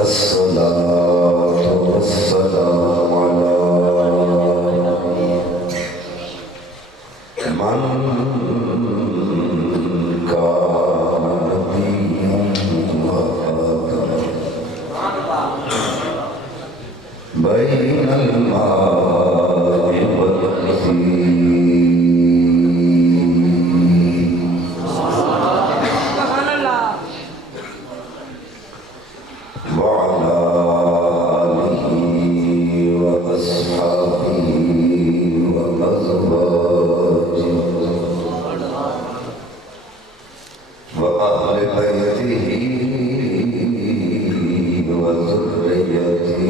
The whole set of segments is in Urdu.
الصلاة والسلام على من كان نبيا بين الماء والنسيم وعلى آله وأصحابه وأزواجه وأهل بيته وذريته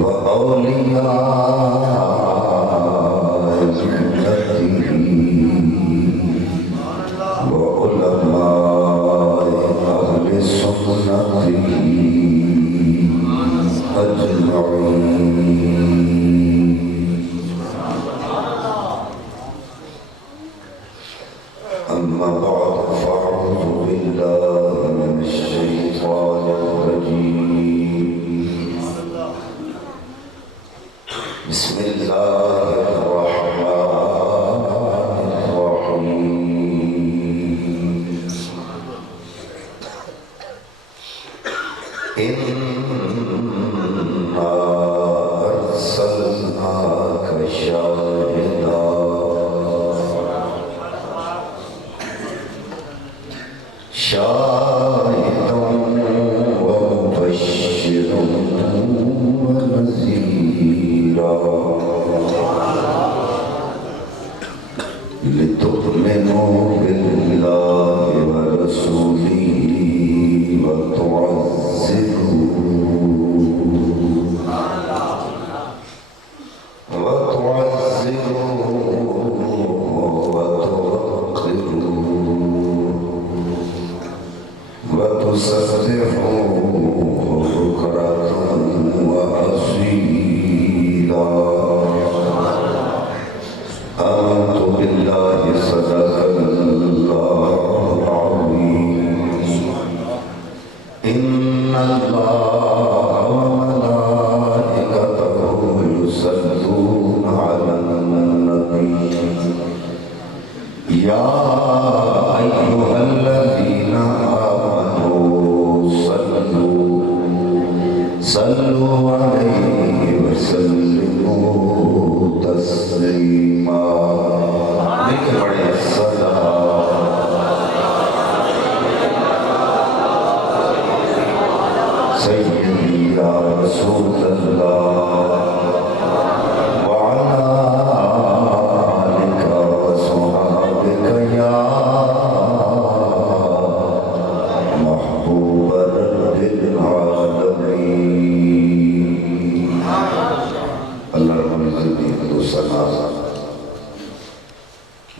وأولياء جنته وعلماء أهل سنته أجمعين. أما بعد فأعوذ بالله من الشيطان الرجيم. بسم الله الرحمن الرحيم. إنا أرسلناك شاهدا ومبشرا ونذيرا لتؤمنوا بالله ورسوله وتسبحوه بكرة وأصيلا. آمنت بالله صدق الله العظيم. إن الله وملائكته يصلون على النبي يا أيها الذين آمنوا صلوا عليه وسلموا تسليما. دیکھیں بڑے سیدی یا رسول اللہ وعلى آلك وصحابك يا محبوب رب العالمين. اللہ رب العزت حمد و ثنا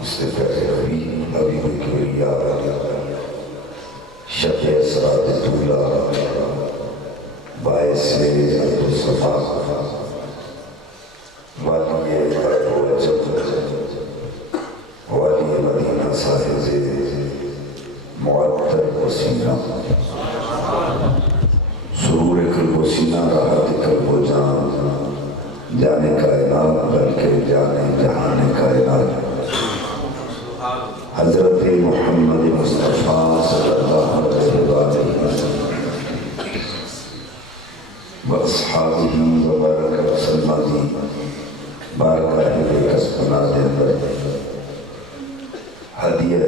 مصطفی حبیب حبیب کبریا شب اسرار طولہ باعث عبد الصفا والی عبد والی مدینہ صاحب معطر وسینہ سرور قلب و سینہ راحت قلب و جان جانے کائنات بلکہ جانے جہان کائنات حضرت محمد مصطفیٰ صلی اللہ علیہ وسلم واصحابہ وبارک وسلم بارگاہ کسبنا دے اندر ہدیہ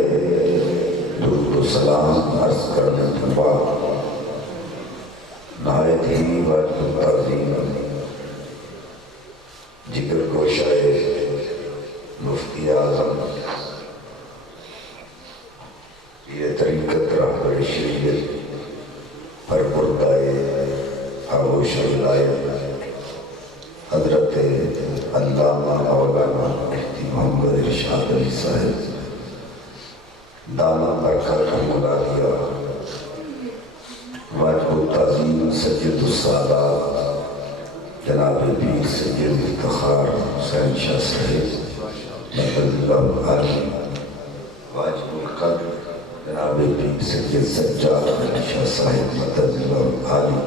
درود و سلام عرض کرنے کے بعد نہایت ہی واجب تعظیم جگر گوشہ مفتی اعظم یہ طریقت رہبر شریعت پر بردائے آغوش ولایت حضرت علامہ مولانا مفتی محمد ارشاد علی صاحب دامہ برکت ملادیہ واجب تعظیم سید السادات جناب پیر سید افتخار حسین شاہ صاحب مدد اللہ عالم واجب القدر جناب جناب پیر سید سجاد علی شاہ صاحب مدد اللہ عالی،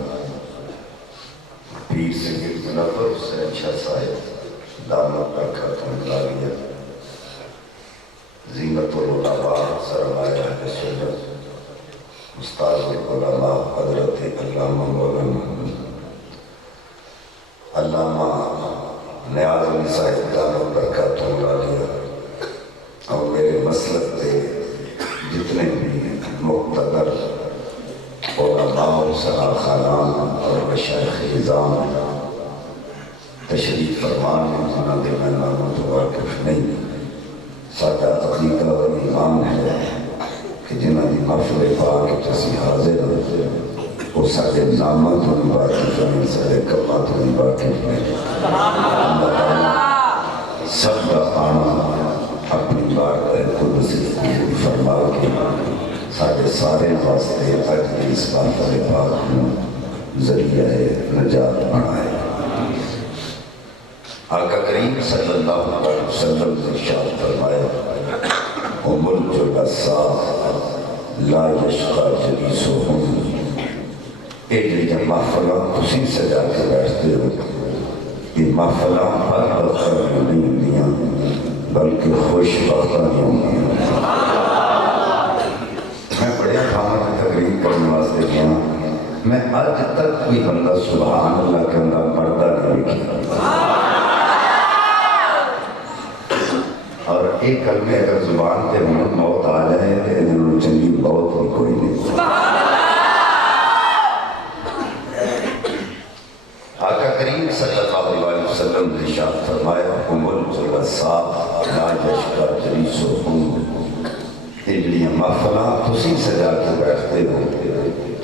پیر سید منور حسین شاہ صاحب دامت برکاتہ العالیہ، زینت العلماء سرمایہ اہل سنت استاد العلماء حضرت علامہ مولانا علامہ نیاز علی صاحب دامت برکاتہ العالیہ، اور میرے مسلک پہ جتنے بھی مقتدر علماء و سراخانان اور مشایخ نظام تشریف فرمان میں جنہاں دے میں ناموں تو واقف نہیں، سادہ عقیدہ و ایمان ہے کہ جنہاں دی محفل پاک تسی حاضر ہوتے وہ سارے نامات و واقف ہیں، سارے کمات و واقف ہیں۔ اللہ تعالیٰ سب کا آنا اپنی بارگاہ قدسی قبول فرما کے سارے واسطے اجر اس محفل پاک میں ذریعہ نجات بنائے۔ آقا کریم صلی اللہ علیہ وسلم نے ارشاد فرمایا وملک الاساء لا یشقى جلیسہم، ایک جب محفلہ اسی سجا کے بیٹھتے ہو، یہ محفلہ بدبختہ نہیں ہوندیاں بلکہ خوش بختہ نہیں ہوندیاں۔ میں بڑے کاموں کی تقریر کرنے واسطے گیا، میں آج تک کوئی بندہ سبحان اللہ کے اندر مردہ نہیں لکھی، اور ایک کلمے اگر زبان پہ موت آ جائے تو انہوں چنگی موت بھی کوئی نہیں۔ آقا کریم صلی اللہ علیہ وسلم نے ارشاد فرمایا وملک الاساء لا یشقى جلیسہم، یہ محفلہ تسی سجا کے بیٹھتے ہو،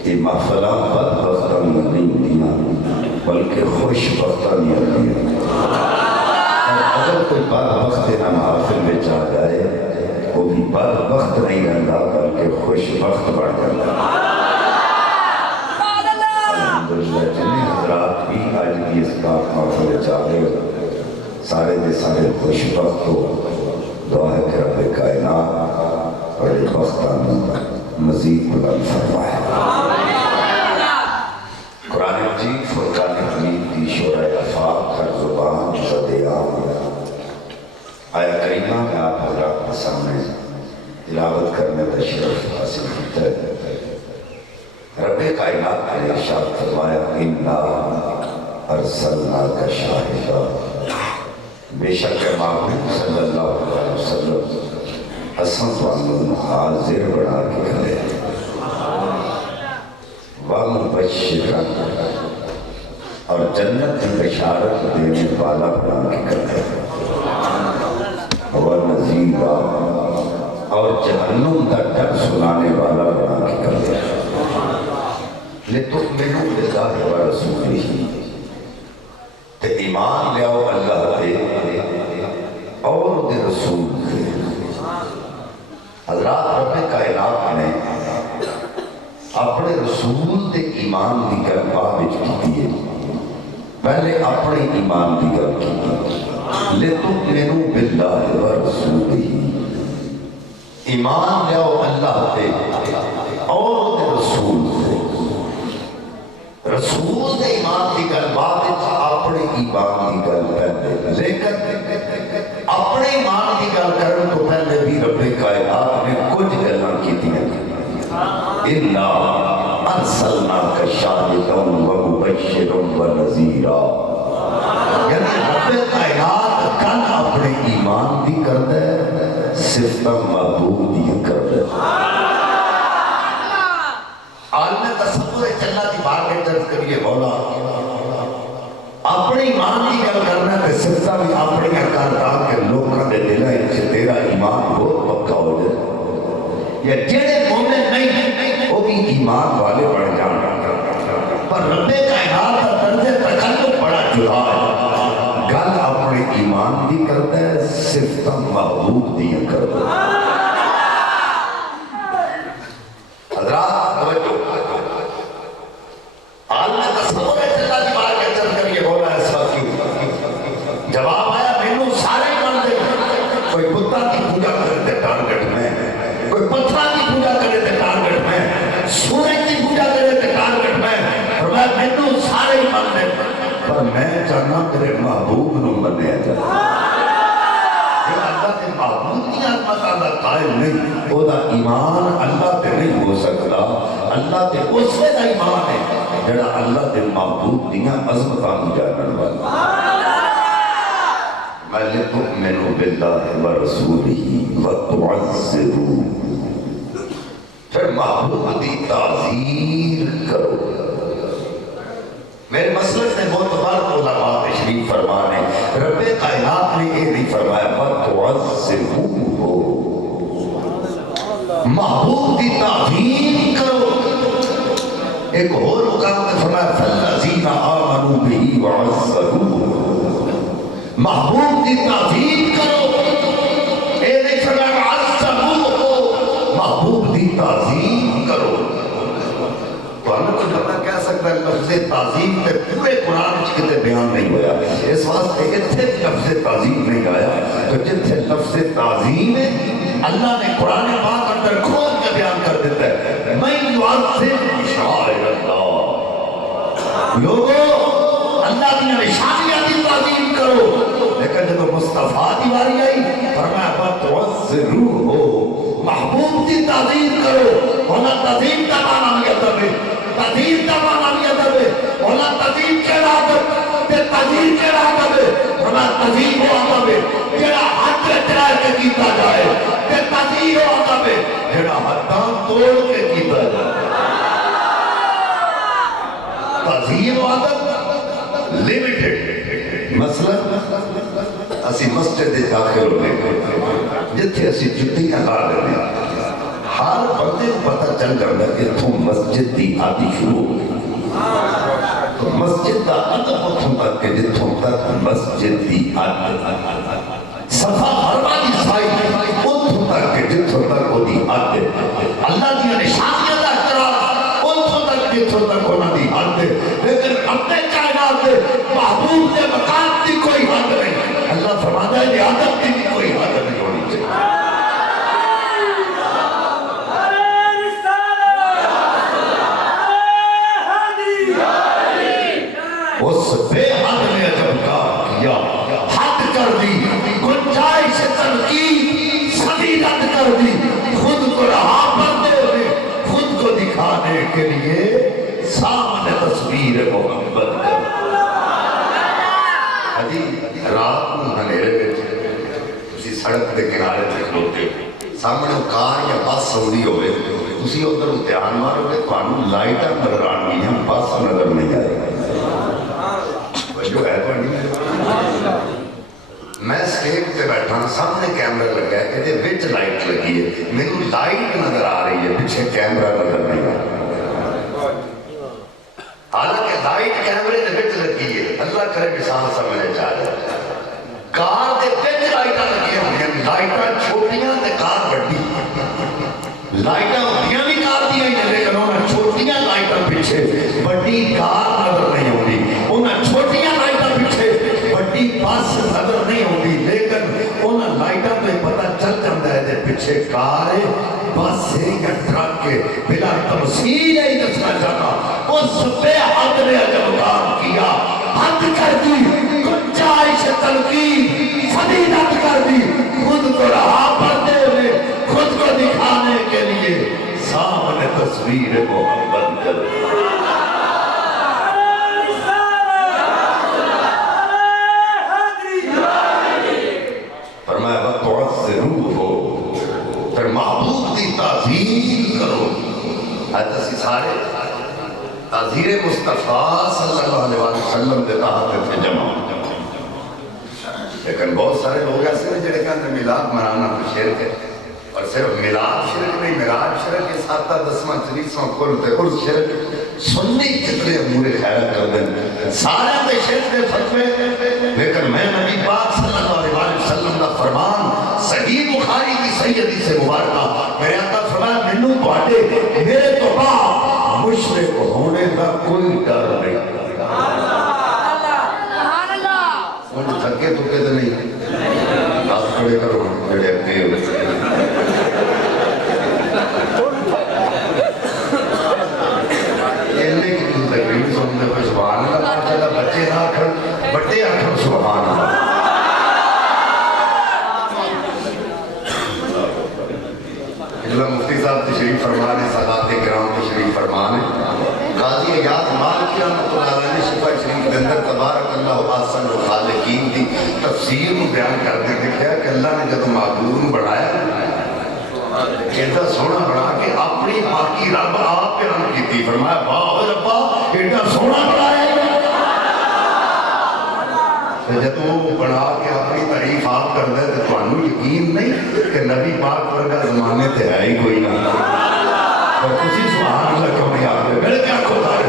یہ محفلہ بدبختہ نہیں ہوندیاں بلکہ خوش بختہ نہیں ہوندیاں۔ اگر کوئی بدبخت نہ محافل میں آ جائے وہ بھی بدبخت نہیں رہتا بلکہ خوش بخت بڑھ جاتا۔ الحمدللہ جنہیں حضرات بھی آج بھی اس پاک محفل میں آ رہے ہو، سارے دے سارے خوش بخت ہو۔ دعا ہے کہ رب کائنات بڑے بختہ مزید بلند فرمائے۔ قرآن مجید فرقان حمید کی شورہ افاق ہر زبان زد عام آیا کریمہ میں آپ حضرات کے سامنے تلاوت کرنے تشریف حاصل کرتا ہے۔ رب کائنات نے ارشاد فرمایا انا ارسلناک شاہدا، بے شک محبوب صلی اللہ علیہ وسلم اساں تانوں حاضر بنا کے کھڑے ومبشرا، اور جنت کی بشارت دینے والا بنا کے کھڑے ونذیرا، اور جہنم کا ڈر سنانے والا بنا کے کھڑے لتؤمنوا باللہ ورسولہ، تے ایمان لیاؤ اللہ دے اور دے رسول دے۔ حضرات رب کائنات نے اپنے رسول دے ایمان دی گل بعد کی ہے، پہلے اپنے ایمان دی گل کی لتؤمنوا باللہ ورسولہ، ایمان لیاؤ اللہ دے اور دے رسول دے۔ رسول دے ایمان دی گل بعد اپنے ایمان دی گل پہلے، لیکن اپنے ایمان دی گل کرن تو پہلے بھی رب کائنات نے کچھ گلاں کیتیاں انا ارسلناک شاہدا ومبشرا ونذیرا، یعنی رب کائنات کل اپنے ایمان دی کردا ہے، صرف محبوب دی کردا ہے۔ عالم تصور چلا دی بار میں درد کریے مولا اپنی ایمان کی گل کرنا تے سفتا بھی اپنی کر تاکہ لوگوں دے دل وچ تیرا ایمان بہت پکا ہو جائے، یا جڑے مومن نہیں وہ بھی ایمان والے بن جان، پر رب کائنات کا طرز تکلم بڑا جدا ہے، گل اپنے ایمان دی کرتا ہے، صفت محبوب دی کرتا ہے۔ حضرات توجہ، عالم تصور چلا دی بار کے چل کر یہ بولا ایسا کیوں؟ جواب آیا مینوں سارے کر دے، کوئی بتا کی پوجا کرے تے ٹارگٹ میں، کوئی پتھرا کی پوجا کرے تے پر میں چاہنا تیرے محبوب نو منیا جائے اللہ کے محبوب کی عظمت اللہ قائل نہیں وہ دا ایمان اللہ تے نہیں ہو سکتا اللہ تے اس دا ایمان ہے جڑا اللہ تے محبوب دیاں عظمتاں جانن والا وَلِتُؤْمِنُوا بِاللَّهِ وَرَسُولِهِ وَتُعَزِّرُوا پھر محبوب دی تعظیم کرو میرے مسلک نے معتبر علماء تشریف فرمانے رب کائنات نے یہ نہیں فرمایا وَتُعَزِّرُوهُ محبوب دی تعظیم کرو ایک اور مقام نے فرمایا فَالَّذِينَ آمَنُوا بِهِ وَعَزَّرُوهُ محبوب دی تعظیم کرو اے نہیں فرمایا وَعَزَّرُوهُ محبوب دی تعظیم کرو تو ہمیں کوئی بندہ کہہ سکتا ہے لفظ تعظیم تے پورے قرآن کتے بیان نہیں ہویا اس واسطے اتھے لفظ تعظیم نہیں آیا تو جتھے لفظ تعظیم ہے اللہ نے قرآن پاک اندر کھول کے بیان کر دیتا ہے میں یعظم شعائر اللہ لوگوں اللہ کی نشانیاں دی تعظیم کرو لیکن جب مصطفیٰ دی واری آئی فرمایا وَتُعَزِّرُوهُ محبوب دی تعظیم کرو ہونا تعظیم کا معنی بھی ادب ہے تعظیم کا معنی بھی ادب ہے ہونا تعظیم کے ادب تے تعظیم کے ادب ہے ہونا تعظیم ہو ادب ہے جڑا حد چڑھا کے کیتا جائے تے تعظیم ہو ادب ہے جڑا حداں توڑ کے کیتا جائے تعظیم و ادب لمیٹڈ مثلا اسی مسجد داخل ہونے جتھے اسی جتیاں لا لینے ہر بندے کو پتہ چل جاتا کہ تم مسجد دی آدھی شروع تو مسجد دا ادب اتھوں تک کہ جتھوں تک مسجد دی آدھی صفحہ حرمہ دی سائی اتھوں تک کہ جتھوں تک وہ دی آدھی اللہ دی نشانیاں دا احترام اتھوں تک جتھوں تک ہونا دی آدھی لیکن اپنے کائنات دے محبوب دے مقام دی کوئی حد نہیں اللہ فرماتا ہے کہ آدم کی بھی کوئی حد نہیں ہونی چاہیے اس بے حد نے عجب کام کیا حد کر دی گنجائش تنقید سبھی رد کر دی خود کو رہا پردے نے خود کو دکھانے کے لیے سامنے تصویر محمد کر حجی رات کو ہنیرے میں اسی سڑک دے کنارے تک کھلوتے سامنے کار یا بس سعودی ہوئے اسی ادھر دھیان مارو گے تو انہوں لائٹاں نظر آنی ہیں بس نظر نہیں آئے جو ہے تو نہیں میں سٹیج پہ بیٹھا سامنے کیمرہ لگا ہے کہ یہ وچ لائٹ لگی ہے میری لائٹ نظر آ رہی ہے پیچھے کیمرہ نظر نہیں آ رہا حالانکہ لائٹ کیمرے دے وچ لگی ہے اللہ کرے مثال سمجھے چاہ رہے کار دے وچ لائٹاں لگی ہیں لائٹاں چھوٹیاں تے کار بڑی لائٹاں ہوتیاں بھی کار دیا ہی نہیں لیکن انہاں چھوٹیاں لائٹاں پیچھے بڑی کار نظر نہیں ہوتی انہاں چھوٹیاں لائٹاں پیچھے بڑی بس نظر نہیں ہوتی لیکن انہاں لائٹاں پہ پتہ چل جاتا ہے کہ پیچھے کار ہے بس ہے یا ٹرک کے بلا تمثیل ہے دسنا چاہتا اس بے حد نے عجب کام کیا حد کر دی گنجائش تنقید سبھی رد کر دی خود کو رہا پردے میں خود کو دکھانے کے لیے سامنے تصویر محمد کر فرمایا وَتُعَزِّرُوهُ پھر محبوب دی تعظیم کرو آج اسی سارے تعظیر مصطفیٰ صلی اللہ علیہ وسلم دے تحت تھے جمع لیکن بہت سارے لوگ ایسے ہیں جنہیں کہتے ہیں میلاد منانا تو شرک ہے اور صرف میلاد شرک نہیں میلاد شرک یہ 7 10 30 کھولتے اور شرک سنی کتنے امور خیرت کر دیں سارے دے شرک دے فتوے لیکن میں نبی پاک صلی اللہ علیہ وسلم کا فرمان صحیح بخاری کی صحیح حدیث سے مبارکہ میرے آقا فرمایا مینوں تواڈے میرے تو بعد مشرک ہونے کا کوئی ڈر نہیں سبحان تھکے تو کہتے نہیں ہاتھ کھڑے کرو جڑے اگے بچے نہ کھڑ مفتی صاحب تشریف فرمان ہے، سادات کرام تشریف فرمان ہے، قاضی ایاز مالکی رحمۃ اللہ علیہ نے شفا شریف کے اندر تبارک اللہ احسن الخالقین کی تفسیر کو بیان کرتے دکھا کہ اللہ نے جب معبود کو بنایا ایڈا سونا بنا کے اپنی پاکی رب آپ بیان کی تھی، فرمایا واہ ربا ایڈا سونا بنایا جب وہ بنا کے اپنی تعریف آپ کر دے تو تمہیں یقین نہیں کہ نبی پاک ورگا زمانے تے ہے ہی کوئی نہ، اور کسی سبحان اللہ کیوں نہیں آتے میرے کیا کھوتا ہے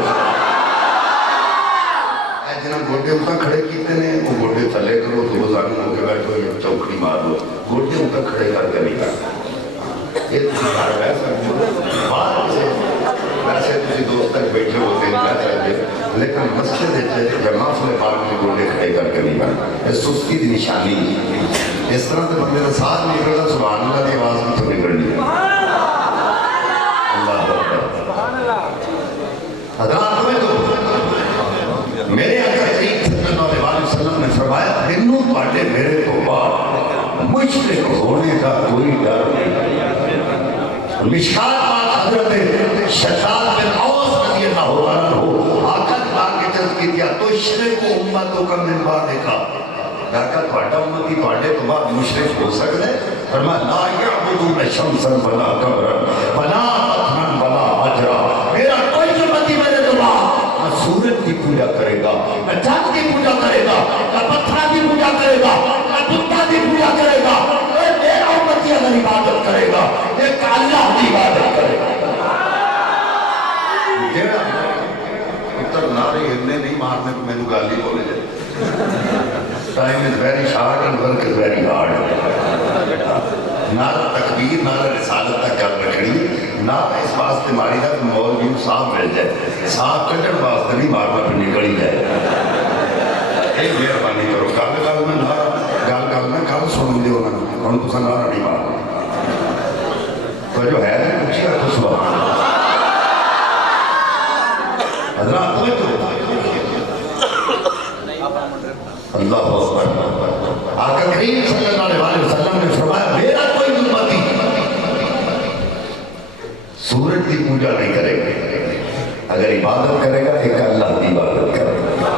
اے جنہاں گوڑے اتنا کھڑے کیتے نے وہ گوڑے تھلے کرو تو روزانہ ہو کے بیٹھو یا چوکڑی مار دو، گوڑے اتنا کھڑے کر کے نہیں کرتا یہ تو سکار ویسا باہر سے ویسے تسی دوست تک بیٹھے ہوتے ہیں ویسے لیکن مسجد جمع سے پاک میں گوڑے کھڑے کر کے نہیں کرتا یہ سستی دی نشانی اس طرح سے بندے کا ساتھ نکلتا سبحان اللہ دی آواز بھی تو نکلنی ہے اللہ حضرات میں تو میرے آقا کریم صلی اللہ علیہ وسلم نے فرمایا دنوں پاٹے میرے تو بعد مشرک ہونے کا کوئی ڈر نہیں مشکات پاک حضرت شداد بن اوس رضی اللہ عنہ ہو آقا پاک کے چند کی دیا تشرک امتوں کا من بعد کا آقا تھوڑا امتی تھوڑے تو بعد مشرک ہو سکتے ہیں فرمایا لا یعبدون شمسا ولا قمرا ولا بطنا ولا حجرا میرا کوئی امتی میرے تو بعد نہ سورج کی پوجا کرے گا نہ چاند کی پوجا کرے گا نہ پتھرا کی پوجا کرے گا نہ بتا کی پوجا کرے گا میرا امتی اگر عبادت کرے گا ایک اللہ کی عبادت کرے گا پتر نعرے ہمنے نہیں مارنے کو میں نے گالی بولے جائے time is very short and work is very hard نعرہ تکبیر نعرہ رسالت تک کر رکھنی نعرہ اس واسطے ماری دا کہ مولوی صاحب مل جائے صاحب کٹن واسطے نہیں مارنا پھر نکلی جائے ایک مہربانی کرو گل گل میں نعرہ گل گل میں گل سن دے ہونا ہم تو نعرہ نہیں مارنا تو جو ہے اچھی ہے تو سبحان حضرات توجہ اللہ اکبر آقا کریم صلی اللہ علیہ وسلم نے فرمایا میرا کوئی امتی سورج کی پوجا نہیں کرے گا اگر عبادت کرے گا ایک اللہ کی عبادت کرے گا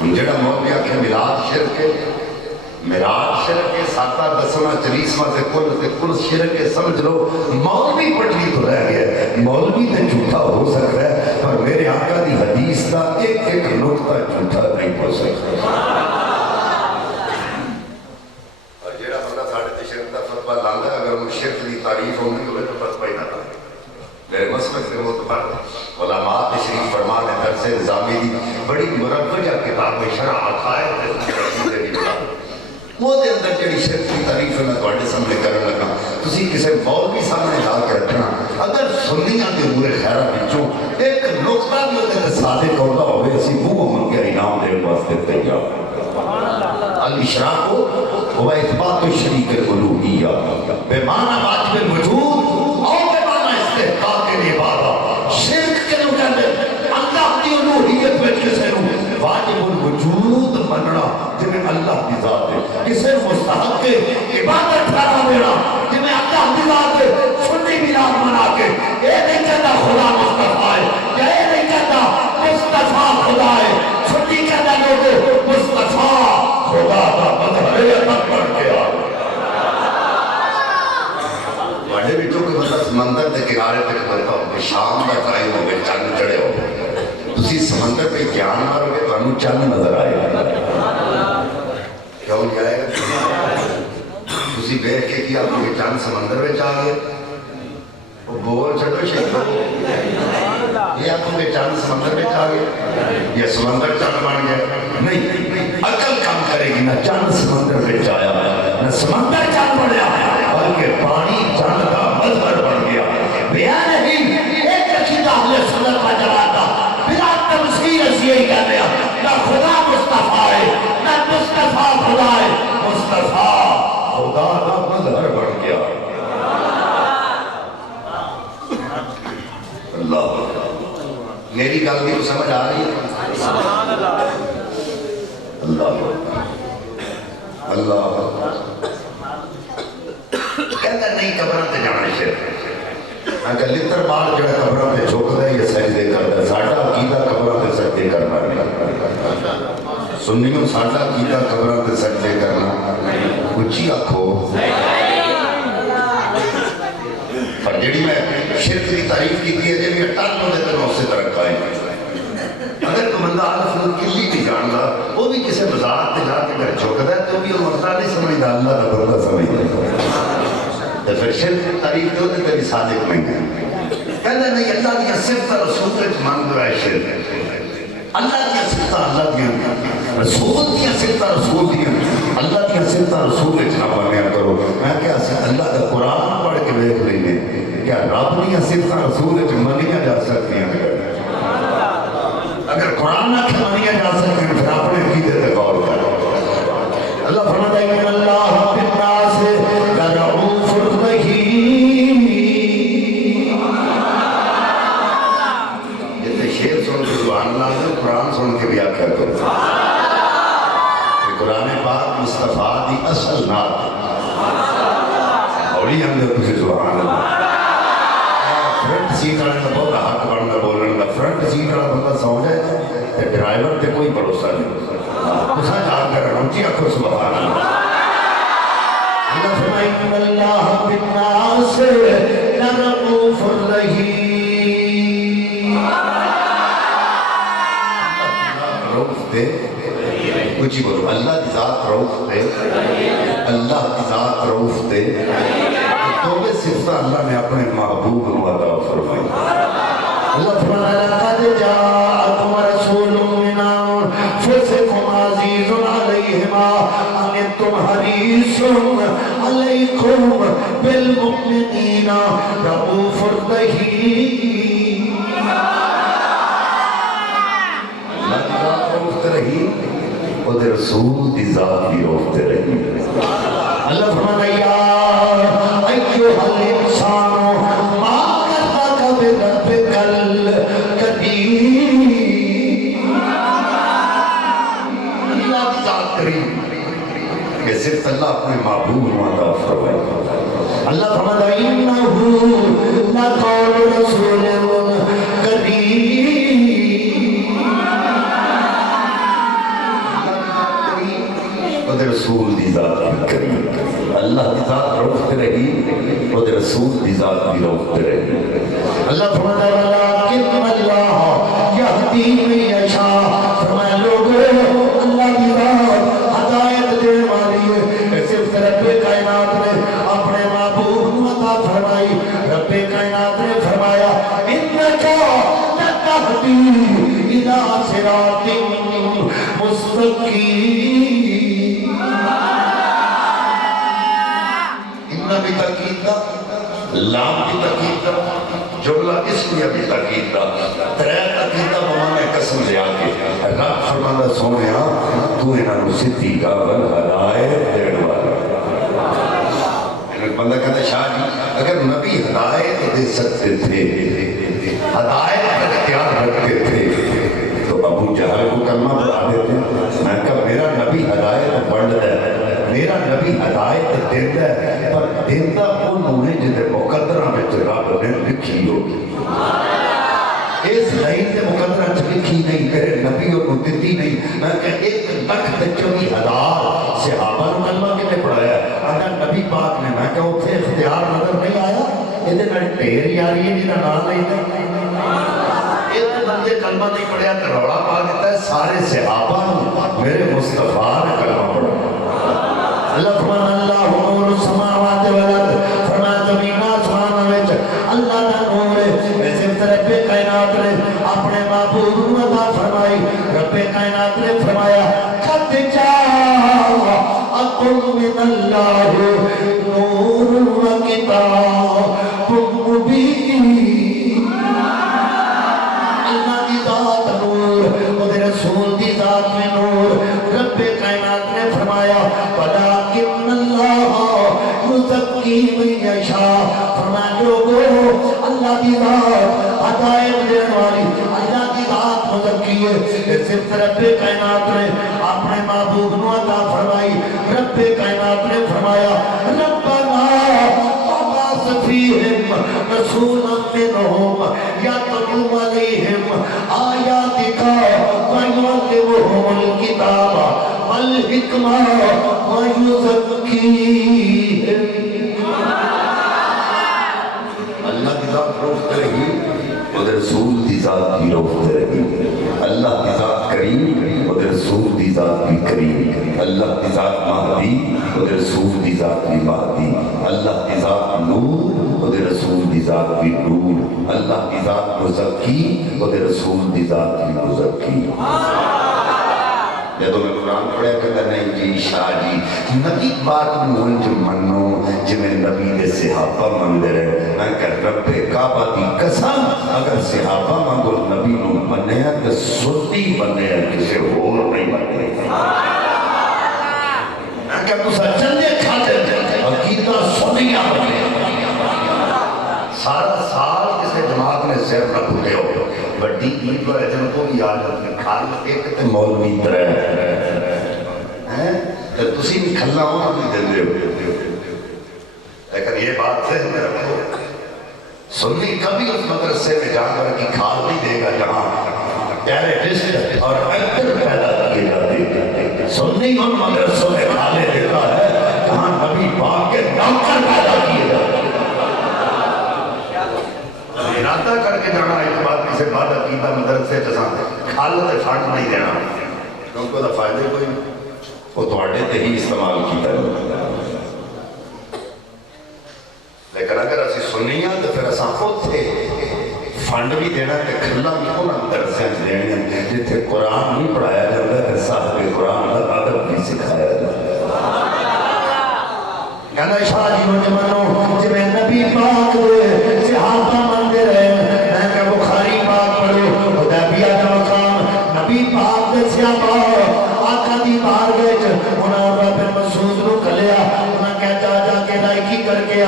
ہم جڑا موقع کہ میلاد شرک ہے میراج شرک ہے ساتہ دسواں چلیسواں سے کل شرک ہے سمجھ لو مولوی پٹری تو رہ گیا مولوی تے جھوٹا ہو سکتا ہے پر میرے آقا دی حدیث کا ایک ایک نقطہ جھوٹا نہیں ہو سکتا اور جیڑا بندہ ساڑھے تے شرک دا فتوہ لاندا ہے اگر وہ شرک دی تعریف ہونی ہوئے تو فتوہ ہی نہ لاندا میرے مسلک سے معتبر علماء تشریف فرمان ہے درس نظامی دی بڑی مروجہ کتاب شرح عقائد تے وہ دے اندر جڑی شرک کی تعریف میں تواڈے سامنے کرن لگا تسی کسے مولوی سامنے لا کے رکھنا اگر سنیاں دے پورے خیرہ وچوں ایک نقطہ بھی ہوتے تے صادق ہوتا ہوئے اسی منہ منگے انعام دے واسطے تیار الاشراق هو اثبات الشریک الالوہیہ بے معنی واجب الوجود اور بے معنی استحقاق العبادہ شرک کے نو کہندے اللہ کی الوہیت وچ کسے نو واجب الوجود مننا جنہیں اللہ کی ذات ہے کسے مستحق کے عبادت ٹھہرا دینا جنہیں اللہ کی ذات ہے سنی میلاد منا کے اے نہیں کہتا خدا مصطفیٰ ہے یا اے نہیں کہتا مصطفیٰ خدا ہے سنی کہتا لوگوں مصطفیٰ خدا کا مظہر ہے مت پڑھ کے آ بڑے بھی تو کہ بندہ سمندر دے کنارے تک بندہ شام کا ٹائم ہو گئے چند چڑھے ہو تسی سمندر پہ گیان مارو گے تو انو چند نظر آئے گا کیوں نہیں آئے گا تسی بیٹھ کے کیا آپ کے چند سمندر میں چاہ گئے وہ بول چھڑو شکل یہ آپ کے چند سمندر میں چاہ گئے یہ سمندر چند بن گیا نہیں عقل کام کرے گی نہ چند سمندر میں چاہیا نہ سمندر چند بڑھیا بلکہ پانی چند کا مظہر بن گیا بیان نہیں ایک عقیدہ اہل سنت کا جواب تھا بلا تمثیل اس یہی کہہ دیا نہ خدا مصطفیٰ ہے نہ مصطفیٰ خدا ہے مصطفیٰ خدا کا مظہر بن گیا اللہ میری گل بھی سمجھ آ رہی ہے اللہ اللہ کہتا نہیں قبر سے جانا شرک میں کہ لتر بال جو قبر سے جھکتا ہے یہ سجدے کرتا ہے ساڈا عقیدہ قبر سے سجدے کرنا سنیوں ساڈا عقیدہ قبر سے سجدے کرنا اچھی آکھو پر جڑی میں شرک کی تعریف کی ہے جی اٹل کو دیتے میں اس سے طرح قائم اگر کوئی بندہ الف نور کلی نہیں جانتا وہ بھی کسی بازار سے جا کے اگر جھکتا ہے تو بھی وہ مرتا نہیں سمجھتا اللہ کا بندہ سمجھتا تو پھر شرک کی تعریف تو تیری صادق نہیں ہے کہتا نہیں اللہ کی صفت رسول کے مان رہا ہے شرک اللہ کی صفت اللہ کی رسول کی صفت رسول کی اللہ کی صفت رسول کے نہ بنیا کرو میں کیا اللہ کا قرآن پڑھ کے دیکھ لینے کیا رب کی صفت رسول کے منیا جا سکتی ہیں اگر قرآن نہ منیا جا سکتے ہیں پھر اپنے عقیدے پہ غور کرو اللہ فرماتا ہے کہ اللہ بالناس لرؤوف رحیم جتنے شعر سن کے سبحان اللہ سے قرآن سن کے بھی آخر کرو قرآن پاک مصطفیٰ دی اصل نات اولی ہم دے کسی سبحان اللہ فرنٹ سیٹ آنے کا بہت حق بڑھنا بولنے کا فرنٹ سیٹ آنا بندہ سو جائے تو ڈرائیور تے کوئی بھروسہ نہیں اسا جا کر رونچی آنکھوں سبحان اللہ اللہ فرمائے ان اللہ بالناس لرؤوف رحیم اللہ رؤوف دے کچھ بولو اللہ کی ذات رؤوف دے اللہ کی ذات رؤوف دے تو بے صفت اللہ نے اپنے محبوب عطا فرمائی اللہ فرمایا لقد جاءکم رسول من انفسکم عزیز علیہ ما عنتم حریص علیکم بالمؤمنین رؤوف رحیم اللہ کی ذات رؤوف رحیم اور رسول کی ذات بھی رؤوف رحیم اللہ فرمایا ایوہ الانسان ما غرک بربک الکریم اللہ کی ذات کریم کہ صرف اللہ اپنے محبوب عطا فرمائے اللہ فرماتا ہے انہ لقول رسول کریم اور رسول دی ذات کریم اللہ کی ذات رؤوف رحیم اور رسول کی ذات بھی رؤوف رحیم اللہ فرماتا ہے ولکن اللہ یہدی من یشاء فرمایا لوگوں اللہ کی ذات ہدایت دینے والی ہے صرف رب کائنات نے اپنے محبوب عطا فرمائی رب کائنات نے فرمایا انک لتہدی الی صراط مستقیم بھی تاکید دا لام بھی تاکید دا جملہ اسمیہ بھی تاکید دا ترے تاکید دا بمانے قسم لے آگے رب فرمانا سونیا تو انہاں نو سدھی کا بل ہدایت دین والا بندہ کہتا ہے شاہ جی اگر نبی ہدایت دے سکتے تھے ہدایت کا اختیار رکھتے تھے تو ابو جہل کو کلمہ پڑھا دیتے میں کہا میرا نبی ہدایت پڑھ ہے میرا نبی ہدایت دیتا ہے پر دیتا انہوں نے جنہیں مقدرہ میں رب نے لکھی ہوگی اس لائن سے مقدرہ لکھی نہیں کرے نبی اور مدتی نہیں میں کہ 1,24,000 صحابہ نے کلمہ کے لئے پڑھایا اگر نبی پاک نے میں کہ اسے اختیار نظر نہیں آیا یہ میں ٹھیر یاری ہے جنہاں نام نہیں تھا ایک بندے کلمہ نہیں پڑھیا تو روڑا پا دیتا ہے سارے صحابہ میرے مصطفیٰ نے کلمہ پڑھا اللہ فرمان اللہ نور السماوات والارض فرمان زمین آسمان وچ اللہ دا نور ہے ایسے رب کائنات نے اپنے محبوب عطا فرمائی رب کائنات نے فرمایا قد جاءکم من اللہ نور و کتاب مبین اللہ کی ذات نور اور رسول کی ذات میں نور رب کائنات نے فرمایا ولیکن اللہ یزکی من یشاء فرمایا لوگوں اللہ کی ذات ہدایت دینے والی اللہ کی ذات مزکی ہے صرف رب کائنات نے اپنے محبوب نو عطا فرمائی رب کائنات نے فرمایا ربنا فیہم رسولا منہم یتلو علیہم آیاتک ویعلمہم الکتاب والحکمہ ویزکیہم. اللہ کی ذات روکتے رہی اور رسول کی ذات بھی روکتے رہی. اللہ کی ذات کریم اور رسول کی ذات بھی کریم. اللہ کی ذات مہدی اور رسول کی ذات بھی مہدی. اللہ کی ذات نور اور رسول کی ذات بھی نور. اللہ کی ذات مزکی اور رسول کی ذات بھی مزکی. جدو میں قرآن پڑھیا کہتا نہیں جی شاہ جی نبی بات مونج منو جی میں نبی دے صحابہ مندے رہے. میں کہ رب کعبہ دی قسم اگر صحابہ مندو نبی نو منیا کہ سنی منیا کسے اور نہیں منیا. میں کہ تسا چندے کھاتے عقیدہ سنیا منیا. سارا سال کسے جماعت نے سر رکھ دے ہو بڑی عید و اجن کو بھی یاد رکھنے کھال ایک تے مولوی ترے ہیں تسی بھی کھلا ہونا بھی دل دے ہو. لیکن یہ بات سے میں رکھو سنی کبھی اس مدرسے میں جانور کی کھال نہیں دے گا جہاں ٹیررسٹ اور ایکٹر پیدا کیے جاتے. سنی ان مدرسوں میں کھالے دیتا ہے جہاں نبی پاک کے نوکر پیدا کیے جاتے. ارادہ کر کے جانا ایک بات کسی بعد عقیدہ مدرسے جساں خالت فنڈ نہیں دینا کیونکہ وہ فائدے کوئی وہ تواڈے تے ہی استعمال کیتا ہے. لیکن اگر اسی سنیاں تو پھر اساں خود تھے فنڈ بھی دینا تے کھلا بھی انہاں مدرسے دینے جتھے قرآن نہیں پڑھایا جاتا ہے صاحب قرآن کا ادب بھی سکھایا جاتا ہے. کہنا شاہ جی نوجوانوں جی میں نبی پاک دے صحابہ مندے رہے میں کہ بخاری پاک پڑھو حدیبیہ کا مقام نبی پاک دے صحابہ آقا دی بارگاہ وچ انہاں رب مسعود نو کھلیا انہاں کہ جا جا کے لائکی کر کے آ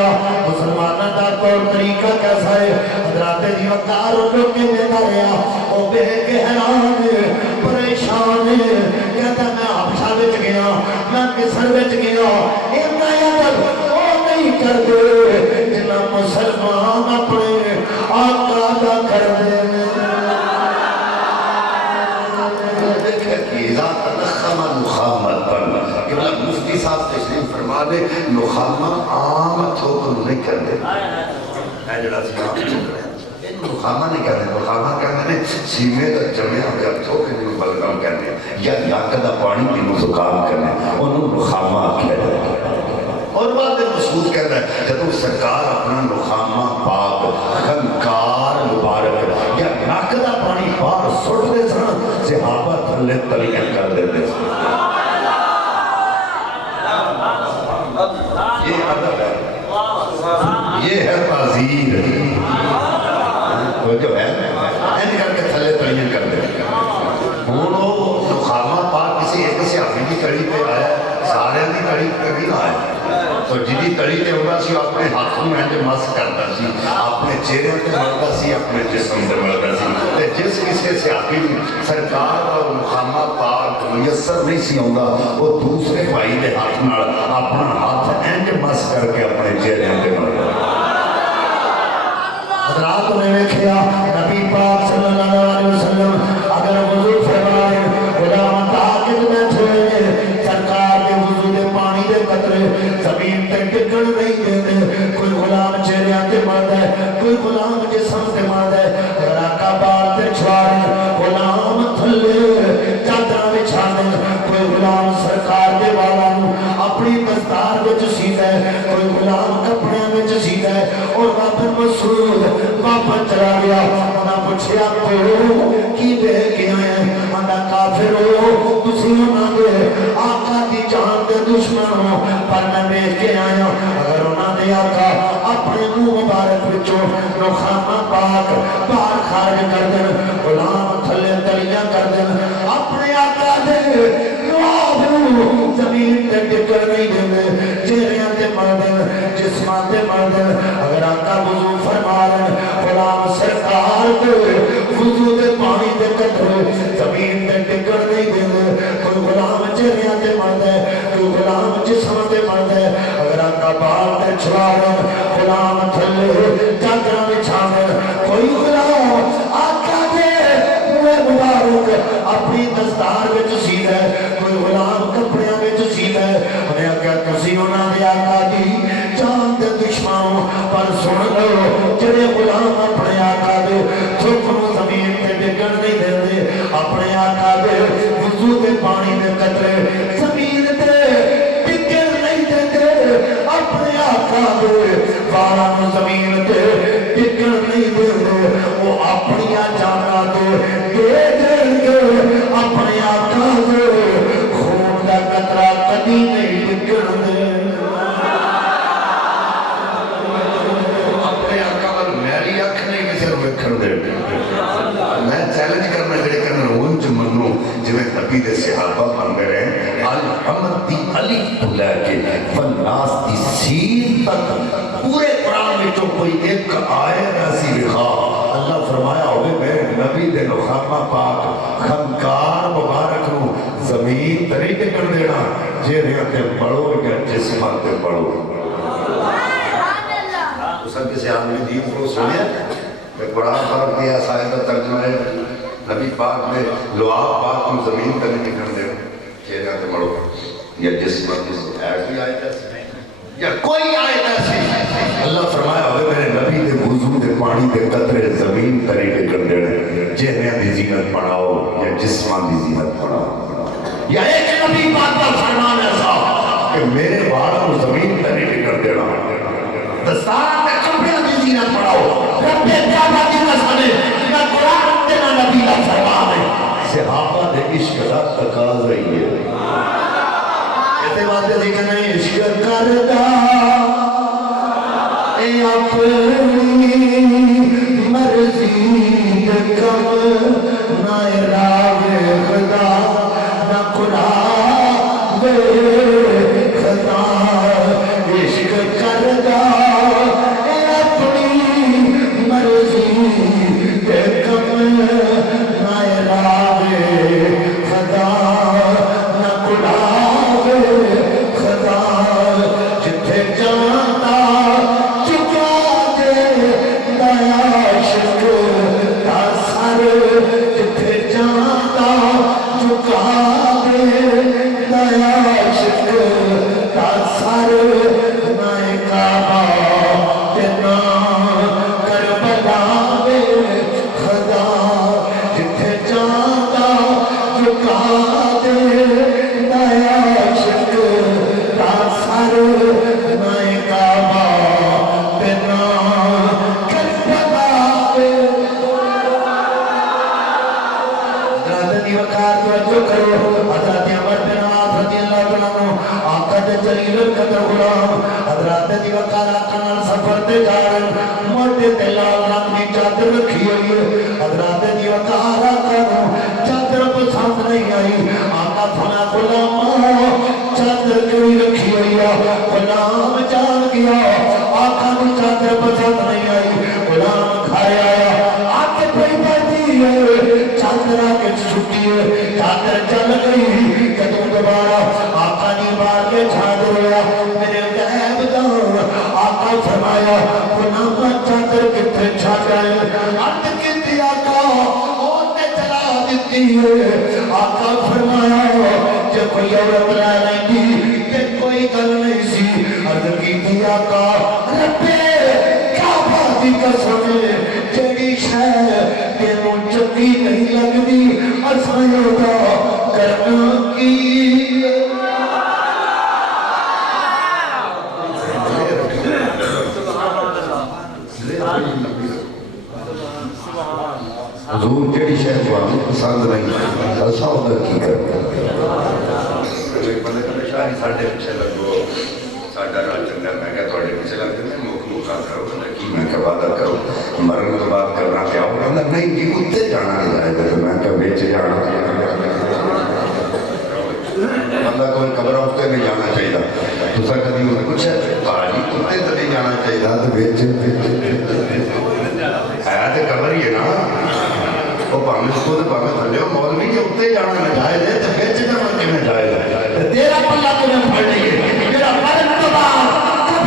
مسلماناں دا طور طریقہ کیسا ہے. حضرات دی وقار لوگ کے میں رہیا او بے کے حیران پریشان کہتا میں حبشہ وچ گیا میں مصر وچ گیا کر دے جنہ مسلمان اپنے آقا دا کر دے. دیکھیں کہ اذا تنخم نخامتا کہ مفتی صاحب تشریف فرما دے نخامہ عام تھوکن نہیں کر دے. میں جڑا سی عام تھوک رہے ہیں نخامہ نہیں کہتے نخامہ کہتے ہیں سیمے دا جمعہ اگر تھوکن جو بلگم کہتے ہیں یا لاکھ دا پانی کی زکام کرنے انہوں نخامہ کہتے ہیں. اور بات مسعود کہتا ہے جب سرکار اپنا نخامہ پاک خنکار مبارک یا ناکدہ پانی پاک سٹ دے سن صحابہ تھلے تلیاں کر دیتے سن. یہ ادب ہے یہ ہے تعزیر وہ جو ہے این کر کے تھلے تلیاں کر دیتے. وہ نخامہ پاک کسی ایک صحابی کی کڑی پہ آیا سارے دی کڑی پہ بھی نہ آیا تو جدی تڑی تے ہوگا سی اپنے ہاتھوں میں جو مس کرتا سی اپنے چہرے تے ملتا سی اپنے جسم تے ملتا سی تے جس کسی سے آپی سرکار اور نخامہ پاک میسر نہیں سی ہوندا وہ دوسرے بھائی دے ہاتھ نال اپنا ہاتھ انج مس کر کے اپنے چہرے تے ملتا. حضرات نے دیکھا نبی پاک صلی اللہ علیہ وسلم اگر وضو فرمائے غلام تاکد میں تھے سرکار کے وضو دے پانی دے قطرے زمین تے ٹکڑ نہیں دیتے. کوئی غلام چہرے تے مرد ہے کوئی غلام جسم تے مرد ہے. راکا بار تے چھوارے غلام تھلے چادر بچھانے کوئی غلام سرکار دے والا اپنی دستار وچ سیدھا ہے کوئی غلام کپڑے وچ سیدھا ہے. اور بابا مسعود واپس چلا گیا انہاں پوچھیا کی دے کے آئے انہاں کافر ہو تسی انہاں دے آقا دی جان دے دشمن ہو پر میں بیچ کے آیا. اگر انہاں دے آقا اپنے منہ مبارک وچوں نخامہ پاک باہر خارج کر دیں غلام تھلے تلیاں کر دیں اپنے آقا دے زمین تے ٹکر نہیں دیں چہریاں تے مر دیں جسماں تے مر دیں. اگر آقا وضو فرما رہے غلام سرکار دے وضو دے پانی دے قطرے زمین تے ٹکر نہیں دیں. کوئی غلام چہریاں تے مر دیں کوئی غلام جسم تے مر دیں. اگر آقا بال تے چھوڑ غلام تھلے چادر بچھاوے کوئی غلام آقا دے منہ مبارک اپنی دستار وچ سیدھا کوئی غلام کپڑیاں وچ سیدھا انہیں آگیا کسی انہاں دے آقا دی جان دے دشمنوں پر سن لو جڑے غلام اپنے آقا دے تھوک نو زمین تے ڈگن نہیں دے اپنے آقا دے وضو دے پانی دے قطرے زمین تے ڈگن نہیں دے اپنے آقا دے والاں زمین تے ڈگن نہیں دے وہ اپنی جانا دے دیں گے اپنے آقا دے خون دا قطرہ کبھی نہیں ڈگن دے اپنے آقا وال میری اکھ نہیں کسی نوں ویکھن دے میں چیلنج کرنا جڑے کرن اونج منو جویں نبی دے صحابہ بنتے رہے الحمد دی الف تو لے کے والناس دی سین تک پورے قرآن میں جو کوئی ایک آیت ایسی لکھا اللہ فرمایا ہوئے میرے نبی دے نخامہ پاک خنکار مبارک نو زمین طریقے کر دینا جے ریاتے پڑھو یا جسمان تے پڑھو تو سب کسی آدمی دین کو سنیا میں قرآن پاک دیا صاحب ترجمہ ہے نبی پاک میں لعاب پاک کو زمین تے نہیں کر دینا جے ریاتے پڑھو یا جسمان ایسی آیت ایسی یا کوئی آیت ایسی اللہ فرمایا ہوئے میرے نبی دے وضو دے پانی دے قطرے زمین طریقے کر دینے چہرے دی زینت پڑھاؤ یا جسمان دی زینت پڑھاؤ یا ایک نبی پاک کا فرمان ایسا کہ میرے والوں زمین طریقے کر دینا دستار میں کپڑے دی زینت پڑھاؤ رب کعبہ دی نسانے یا قرآن دینا نبی کا فرمان ہے صحابہ دے عشق دا تقاضا ہی ہے کہتے باتیں دیکھیں نہیں عشق کردہ اے اپنی مرضی کم نہ راوے خدا نہ قرآن خدا عشق کردہ اے اپنی مرضی کم نہ راوے خدا نہ قرآن خدا جتھے جانا چکا دے دیا عشق دا سر جتھے جانا چکا دے دیا عشق دا سر نہ کعبہ تے نہ کربلا دے خدا جتھے جانا چکا دے دیا عشق دا سر نہ کعبہ تے نہ کربلا دے حضرت دی وقار توجہ کرو حضرت عمر بن عاص رضی اللہ عنہ آقا دے جلیل القدر غلام حضرت دی وقار آقا نال سفر تے جا رہے موٹے تے لال رنگ دی چادر رکھی ہوئی ہے حضرت دی وقار آقا نو چادر پسند نہیں آئی آقا فنا غلام چادر کیوں رکھی ہوئی ہے غلام جان گیا آقا نو چادر پسند نہیں آئی غلام کھائے آیا آکے پہ بیٹھی ہے چادر آکے چھٹی ہے چادر چل گئی جدوں دوبارہ آقا نے بار کے چادر ہوا میرے غیب دان آقا فرمایا غلام چادر کتنے چھٹ گئے عرض کیتی آقا اونے چلا دیتی ہے آقا فرمایا جب کوئی عورت لا نہیں تے کوئی گل نہیں سی عرض کیتی آقا رب کعبہ دی قسم جڑی شے تینوں چنگی نہیں لگدی اساں دا کرنا کی حضور جڑی شے تانوں پسند نہیں اساں دا کی کرنا شاہی ساڈے پیچھے لگو ساڈا راہ چنگا میں کہ تواڈے پیچھے لگ جاندے موقع کرو کی میں کہ وعدہ کرو مرن تو بعد کرنا کیا ہو کہندا نہیں جی اوتے جانا نہیں جائے میں کہ وچ جانا بندہ کوئی قبر اوتے نہیں جانا چاہیے تسا کبھی انہیں پوچھا بھاجی اوتے تو نہیں جانا چاہیے تو وچ ہے تے قبر ہی ہے نا وہ پاویں اس کو تے پاویں تھلے مولوی کہ اوتے جانا ناجائز ہے تے وچ جانا کیویں جائز ہے تیرا پلہ کیویں پھڑ لئیے میرا مرن تو بعد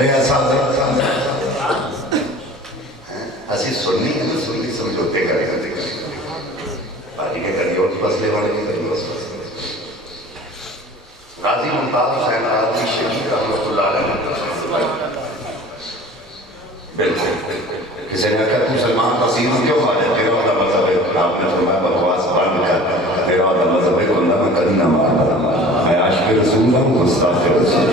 ارے ایسا اسی سننی ہے نا، سننی سمجھوتے کرے باجی کے کریے اور مسئلے والے کے کریے غازی ممتاز حسین آدمی شہید رحمۃ اللہ علیہ بالکل کسی نے کہا تو سلمان تسیم کیوں مارے؟ تیرا والا مذہب ہے، آپ نے فرمایا بکواس بند کر، میرا والا مذہب ہے کہ اللہ میں کبھی نہ مارتا، میں عاشق رسول ہوں، گستاخ رسول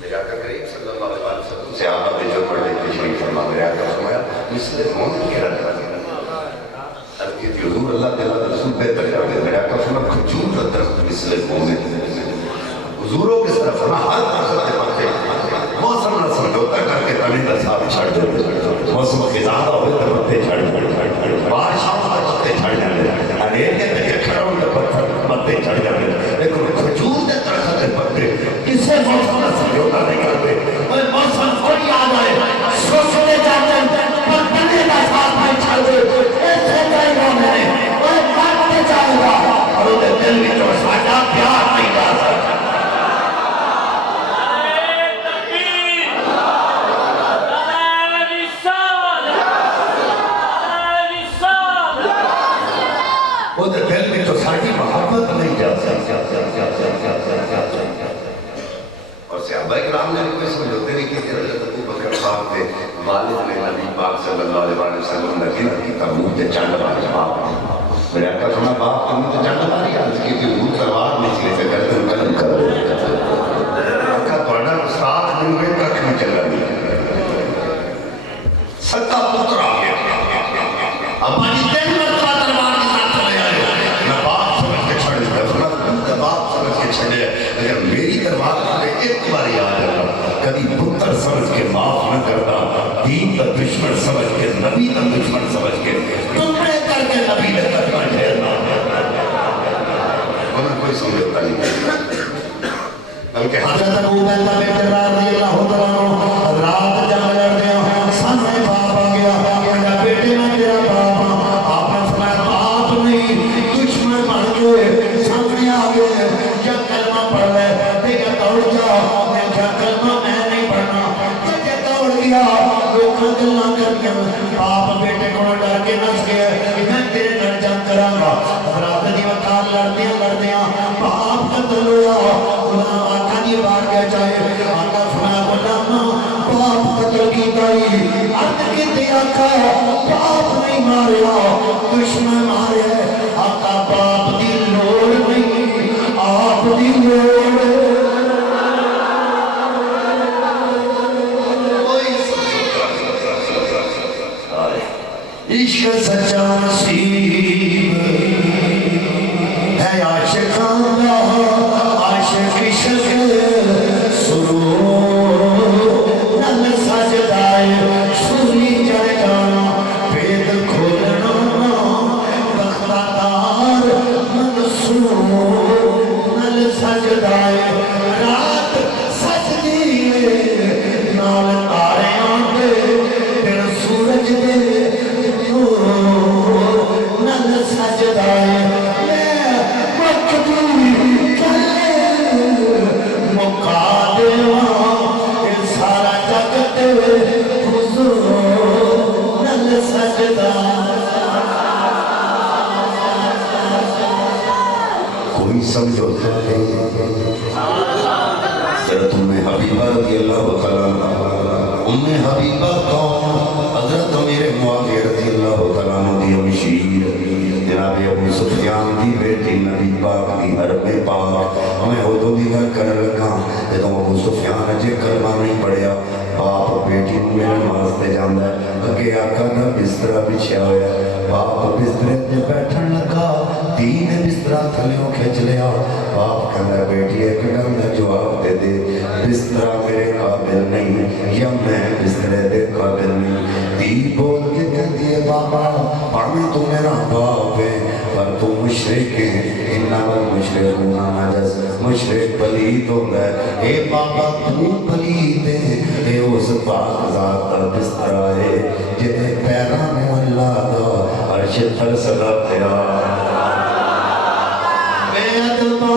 میرے آقا کریم صلی اللہ علیہ وسلم سے آقا پہ جو پڑھے تشریف فرما، میرے آقا فرمایا مثل مومن کہہ رہا تھا، اب کی تھی حضور اللہ تعالیٰ رسول بہتر کرتے، میرے آقا فرمایا کھجور کا درخت مثل مومن، حضوروں کس طرح فرما ہر درخت کے پتے موسم نہ سمجھوتا کر کے تنی کا ساتھ چھڑ جاتے، موسم خزانہ ہوئے تو پتے چھڑ جاتے، بارش آؤں تو پتے چھڑ جاتے، انیر کے تکے کھڑوں تو پتے چھڑ جاتے، لیکن کھجور کے درخت کے پتے کسے موسم نہ سمجھوتا نہیں کرتے، وہ موسم کوئی آ جائے سوچنے جاتے پر تنی کا ساتھ نہیں چھڑ جاتے، ایسے جائے گا میں نے وہ مانتے جائے گا اور انہیں دل میں جو ساڑھا پیار نہیں جا سکتا۔ وہ دل میں تو ساری محبت نہیں جا سکتا، اور صحابہ اکرام نے کوئی سمجھوتے نہیں کہ حضرت ابو بکر صاحب کے والد نے نبی پاک صلی اللہ علیہ وسلم نے کی تبوک کے چند مارے باپ، میرے آقا فرمایا باپ تم تو چند ماری عرض کی تھی حضور تلوار نچلے سے گردن قلم کر آقا توڑا استاد دن میں تک نہیں چل رہی ستا پتر آ گیا ہماری دل مرتبہ تلوار کے ساتھ چلے آئے، میں باپ سمجھ کے چھڑ دیا، باپ سمجھ کے چھڑے، اگر میری تلوار میں ایک باری آ جاتا کبھی پتر سمجھ کے معاف نہ کرتا، دین کا دشمن سمجھ کے، نبی کا دشمن سمجھ کے ٹکڑے کر کے نبی نے تکنا ٹھہرنا، انہیں کوئی سمجھتا نہیں، بلکہ حضرت ابو عبیدہ بن جراح رضی اللہ عنہ حضرات جنگ لڑتے ہیں، سامنے باپ آ گیا، میرا بیٹے میں تیرا باپ، آپ نے فرمایا باپ نہیں دشمن بن کے سامنے آ گئے، کیا کلمہ پڑھ لے، دیکھا دوڑ جا، میں کیا کلمہ میں نہیں پڑھنا، دیکھا دوڑ گیا، لوگاں گلاں کر دیا، باپ بیٹے کو ڈر کے نس گیا، میں تیرے گھر جنگ کراں گا، حضرات دی وقار لڑتے ہیں، باپ قتل ہوا، غلام آقا جی بار گیا چاہے، آقا فرمایا غلام باپ قتل کی گئی، عرض کی تے آقا باپ نہیں ماریا، دشمن مارے، آقا باپ دی لوڑ نہیں، آپ دی لوڑ عشق سچا نصیب ہے عاشقان کا، عاشق عشق سرور نل سجدائے سوری چڑھ جانا، پید کھولنا بختار منصور نل سجدائے، رات سجدی نال تارے آنکے پھر سورج دے نل سجدائے، میں مقدوری کلے مقا دیواں، یہ سارا جگت حضور نل سجدائے، کوئی سمجھوتا ہے حضرت حبیبہ رضی اللہ تعالیٰ، حبیبہ کون؟ حضرت میرے معاویہ رضی اللہ تعالیٰ دی امشیر جناب ابو سفیان دی بیٹی نبی پاک دی حرم پاک، میں ادو دی گھر کر لگا جدوں ابو سفیان اجے کلمہ نہیں پڑھیا، باپ بیٹی میرے واسطے جاندا ہے، اگے آقا دا بستر بچھیا ہوا، باپ بسترے تے بیٹھن لگا، دھی نے بستر تھلیوں کھچ لیا، باپ کہندا بیٹی ایک گل دا جواب دے دے، بستر میرے قابل نہیں یا میں بسترے دے قابل نہیں، دھی بول کے کہندی ہے بابا پڑھنا تو میرا باپ ہے پر تو مشرک ہے، انما المشرکون نجس، مشرک پلید ہوتا ہے، اے بابا تو پلید ہے، اے اس پاک ذات کا بستر ہے جنہیں پیران اللہ دا عرش تر صدا پیا، بے ادبا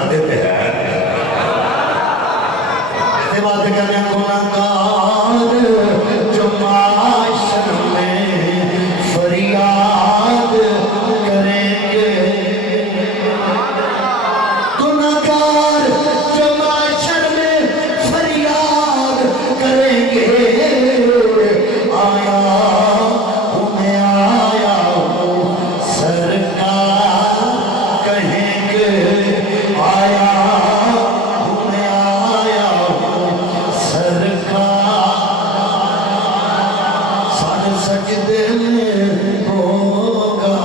ساڈے تے ہے اس بات کرنے گناہگار جو معاشر میں فریاد کریں گے گناہگار جو معاشر میں فریاد کریں گے آیا انہیں آیا سرکار کہیں گے آیا انہیں آیا سرکار سارے سجدے میں ہوگا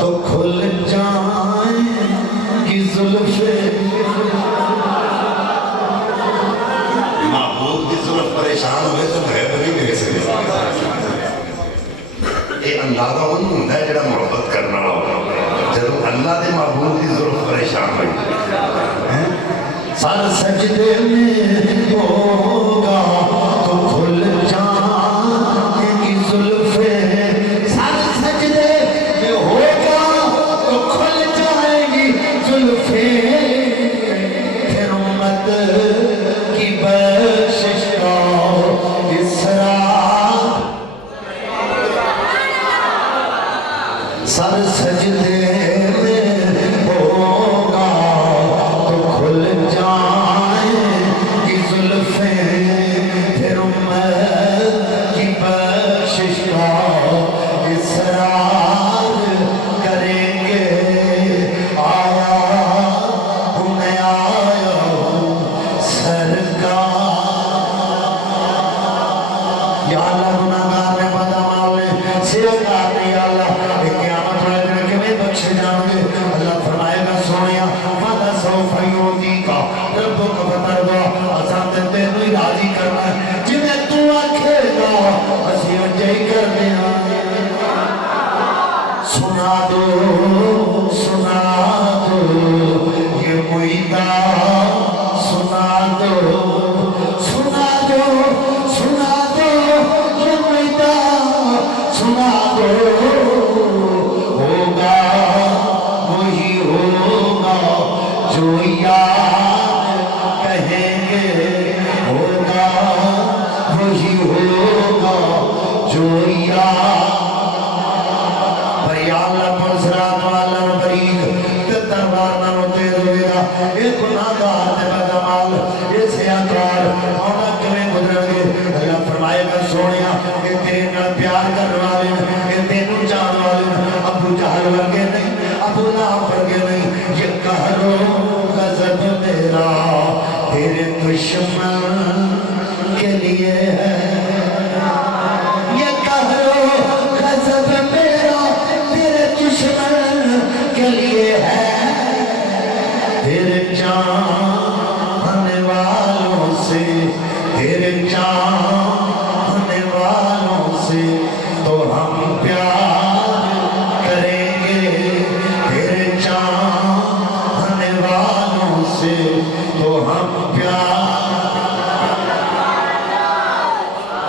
تو کھل جائیں گی زلفیں محبوب کی زلف پریشان ہوئے تو ہے بری میرے سے یہ اندازہ وہ نہیں ہوتا ہے جڑا محبت کرنا ہوگا جب اللہ دے محبوب کی زلف پریشان ہوئی سر سجدے میں ہوگا تو کھل جائیں گی زلفیں سر سجدے میں ہوگا تو کھل جائیں گی زلفیں پھر امت کی بخشش کا اسرار سر سجدے میں ہوگا تو کھل جائیں گی زلفیں پھر امت کی بخشش کا اسرار کریں گے آیا انہیں آیا سرکار یا اللہ گناہگار نے بدعمال نے سیاکار نے یا اللہ ایک قیامت والے دن کے میں بخشے جاؤں گے اللہ فرمائے گا سونیا ماذا سوف یعطیک ربک فترضی آسان تے تینوں راضی کرنا ہے جنہیں تو آکھے گا اسی انجائی کر دیا سنا دو یہ معیدہ سنا دو یہ معیدہ سنا دو ہوگا وہی ہوگا جو یاد کہیں گے ہوگا وہی ہوگا جو یاد اللہ پر سرات والا بریق دربار نہ روتے ہوئے گا یہ گناہگار تے بدعمال یہ سیاکار مولا کمیں گزر گے اللہ فرمائے گا سونیا کہ تیرے نال پیار کرنے والے یہ تینوں جان والے ابو جہل ورگے نہیں ابو لہب ورگے نہیں یہ قہر و غضب میرا تیرے دشمن کے لیے ہے یہ قہر و غضب میرا تیرے دشمن کے لیے ہے تیرے چاہنے والوں سے تیرے چاہنے والوں سے تو ہم پیار کریں گے تیرے چاہنے والوں سے تو ہم پیار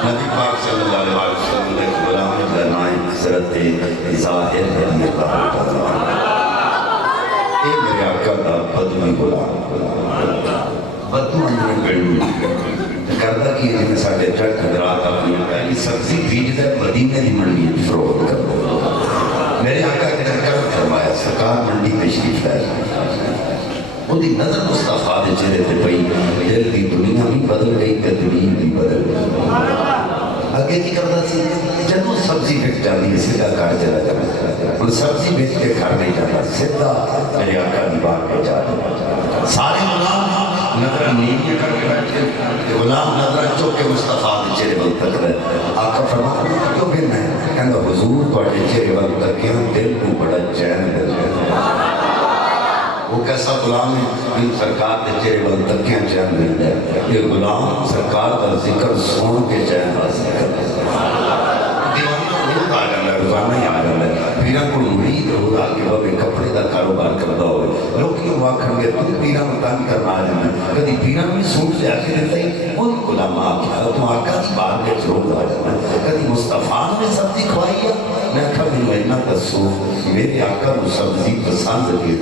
نبی پاک صلی اللہ علیہ وسلم نے غلام درنائے حضرت ظاہر رضی اللہ عنہ اے میرے آقا دا بدوی غلام بدو اندر گڑی کردہ کی جنہیں ساڑھے جٹ حضرات اپنی پہلی سبزی بیج دے مدینے دی منڈی فروغ کر دو میرے آقا نے کرم فرمایا سرکار منڈی تشریف ہے وہ دی نظر مصطفیٰ دے چہرے تے پئی دل دی دنیا بھی بدل گئی تدبیر بھی بدل گئی آگے کی کردہ سی جنہوں سبزی بک جاتی ہے سیدھا کار چلا جانا اور سبزی بک کے گھر نہیں جانا سیدھا میرے آقا دی بات پہ جانا سارے غلام نظرہ نیمے کر کے بیٹھے غلام نظرہ چوک کے مصطفیٰ دے چہرے بل تک رہے آقا فرمایا کیوں بھی میں کہنا حضور پڑھے چہرے بل تک کیا دل کو بڑا چین دل ہے وہ کیسا غلام ہے سرکار دے چہرے بل تکیاں چین مل جائے یہ غلام سرکار کا ذکر سن کے چین حاصل کر دیوانہ روز آ جانا ہے روزانہ ہی آ جانا ہے پیرا کو مرید روز آ کے وہ کپڑے کا کاروبار کرتا ہوئے لوگ کیوں واقع کر گئے تم پیرا مطان کرنا آ جانا ہے کدی پیرا میں سوٹ لے آ کے دیتا ہی ان غلام آ کیا تم آقا کی بات کے روز آ جانا ہے کدی مصطفیٰ نے سبزی کھوائی ہے میں کبھی مہینہ دسو میرے آقا کو سبزی پسند کی